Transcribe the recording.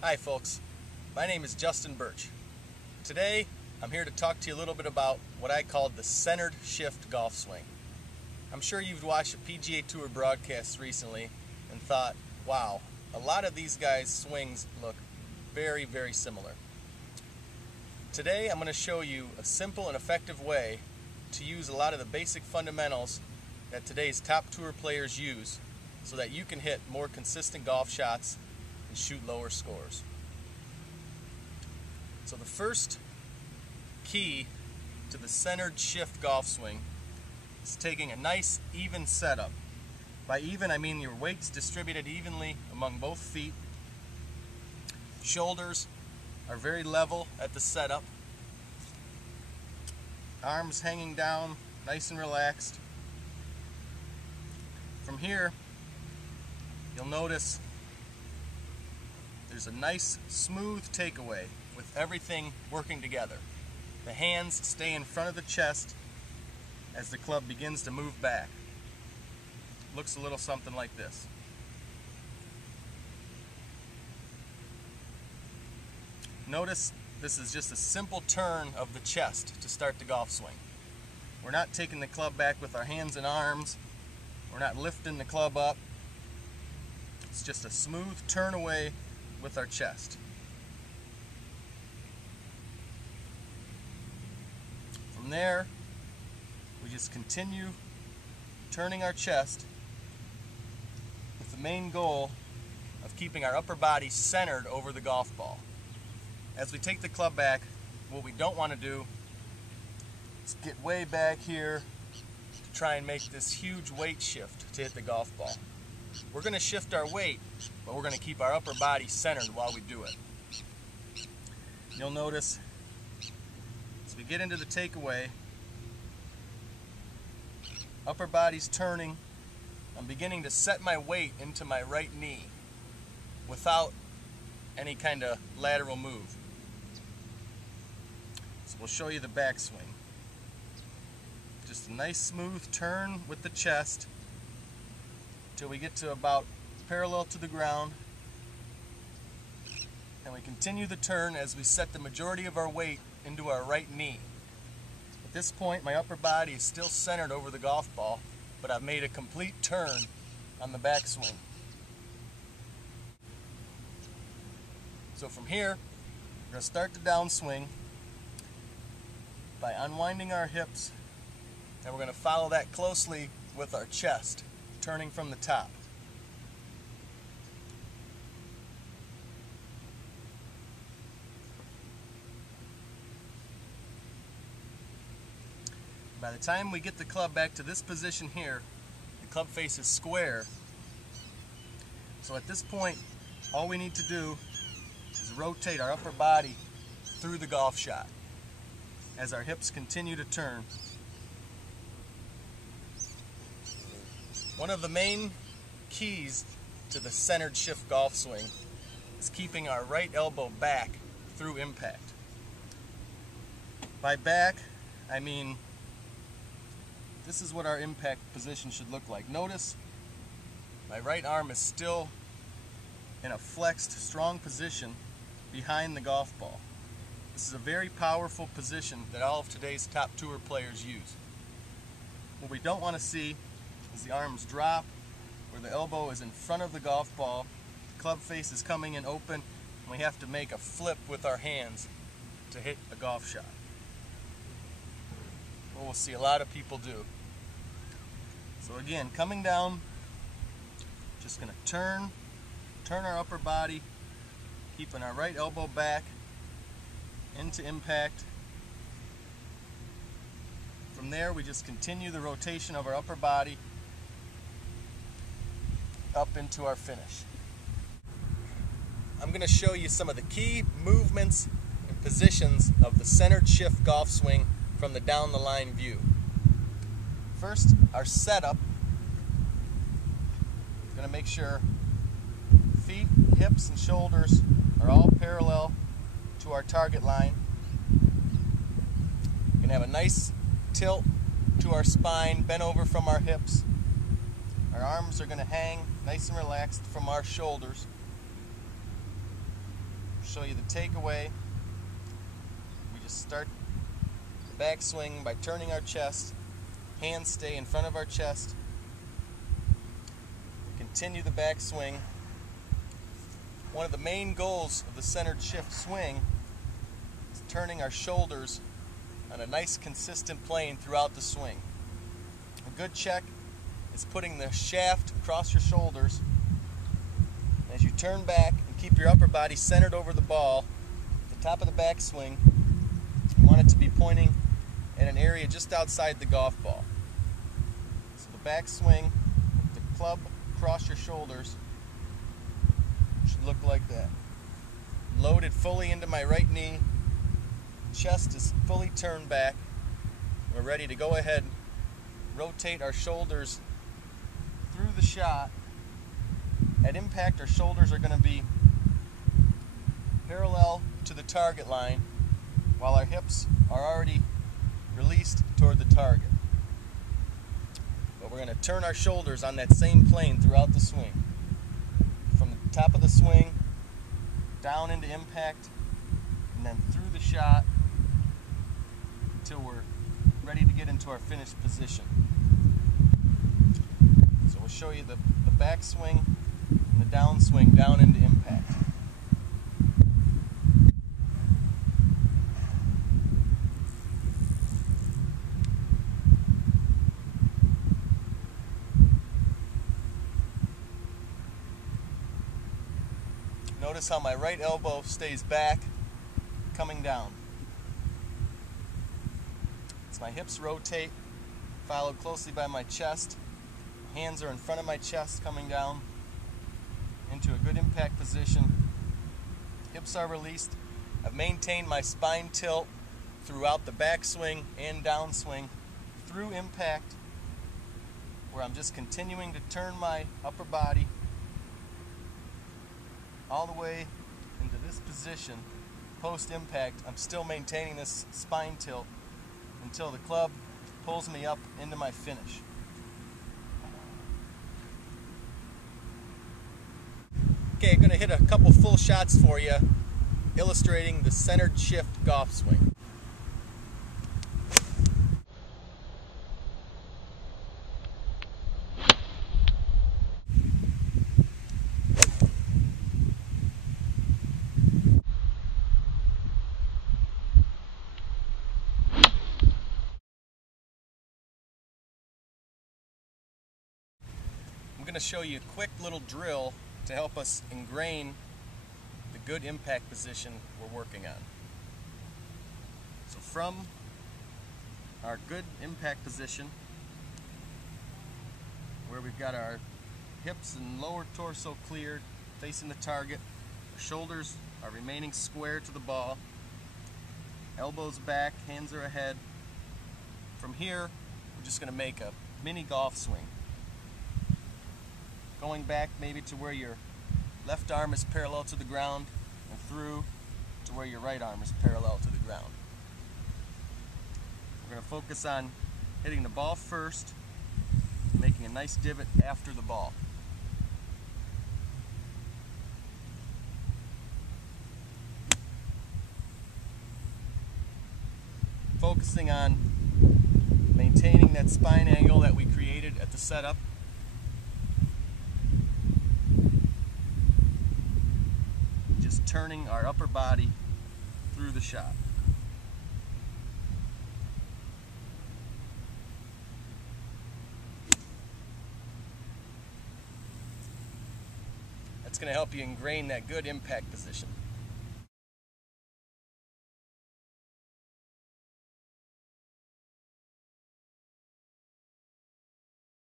Hi folks, my name is Justin Birch. Today I'm here to talk to you a little bit about what I called the centered shift golf swing. I'm sure you've watched a PGA Tour broadcast recently and thought, wow, a lot of these guys' swings look very, very similar. Today I'm going to show you a simple and effective way to use a lot of the basic fundamentals that today's top tour players use so that you can hit more consistent golf shots and shoot lower scores. So the first key to the centered shift golf swing is taking a nice even setup. By even, I mean your weight's distributed evenly among both feet. Shoulders are very level at the setup. Arms hanging down, nice and relaxed. From here, you'll notice there's a nice smooth takeaway with everything working together. The hands stay in front of the chest as the club begins to move back. Looks a little something like this. Notice this is just a simple turn of the chest to start the golf swing. We're not taking the club back with our hands and arms. We're not lifting the club up. It's just a smooth turn away with our chest. From there, we just continue turning our chest with the main goal of keeping our upper body centered over the golf ball. As we take the club back, what we don't want to do is get way back here to try and make this huge weight shift to hit the golf ball. We're going to shift our weight, but we're going to keep our upper body centered while we do it. You'll notice as we get into the takeaway, upper body's turning. I'm beginning to set my weight into my right knee without any kind of lateral move. So we'll show you the backswing. Just a nice smooth turn with the chest till we get to about parallel to the ground, and we continue the turn as we set the majority of our weight into our right knee. At this point, my upper body is still centered over the golf ball, but I've made a complete turn on the backswing. So from here, we're going to start the downswing by unwinding our hips, and we're going to follow that closely with our chest, turning from the top. By the time we get the club back to this position here, the club face is square. So at this point, all we need to do is rotate our upper body through the golf shot as our hips continue to turn. One of the main keys to the centered shift golf swing is keeping our right elbow back through impact. By back, I mean this is what our impact position should look like. Notice my right arm is still in a flexed, strong position behind the golf ball. This is a very powerful position that all of today's top tour players use. What we don't want to see is the arms drop, where the elbow is in front of the golf ball, the club face is coming in open, and we have to make a flip with our hands to hit a golf shot. What we'll see a lot of people do. So again, coming down, just going to turn our upper body, keeping our right elbow back into impact. From there, we just continue the rotation of our upper body up into our finish. I'm going to show you some of the key movements and positions of the centered shift golf swing from the down the line view. First, our setup. Going to make sure feet, hips, and shoulders are all parallel to our target line. We're going to have a nice tilt to our spine, bent over from our hips. Our arms are going to hang nice and relaxed from our shoulders. show you the takeaway. We just start the backswing by turning our chest. Hands stay in front of our chest. We continue the backswing. One of the main goals of the centered shift swing is turning our shoulders on a nice consistent plane throughout the swing. A good check is putting the shaft across your shoulders. As you turn back and keep your upper body centered over the ball, at the top of the backswing, you want it to be pointing at an area just outside the golf ball. So the backswing with the club across your shoulders should look like that. Loaded fully into my right knee, chest is fully turned back. We're ready to go ahead, rotate our shoulders through the shot. At impact, our shoulders are going to be parallel to the target line, while our hips are already released toward the target. But we're going to turn our shoulders on that same plane throughout the swing. From the top of the swing, down into impact, and then through the shot until we're ready to get into our finished position. So we'll show you the backswing and the downswing down into impact. Notice how my right elbow stays back, coming down. As my hips rotate, followed closely by my chest. Hands are in front of my chest, coming down into a good impact position. Hips are released. I've maintained my spine tilt throughout the backswing and downswing through impact, where I'm just continuing to turn my upper body all the way into this position. Post impact, I'm still maintaining this spine tilt until the club pulls me up into my finish. Okay, I'm going to hit a couple full shots for you, illustrating the centered shift golf swing. I'm going to show you a quick little drill to help us ingrain the good impact position we're working on. So from our good impact position, where we've got our hips and lower torso cleared, facing the target, our shoulders are remaining square to the ball, elbows back, hands are ahead. From here, we're just going to make a mini golf swing. Going back maybe to where your left arm is parallel to the ground and through to where your right arm is parallel to the ground. We're going to focus on hitting the ball first, making a nice divot after the ball. Focusing on maintaining that spine angle that we created at the setup. Just turning our upper body through the shot. That's going to help you ingrain that good impact position.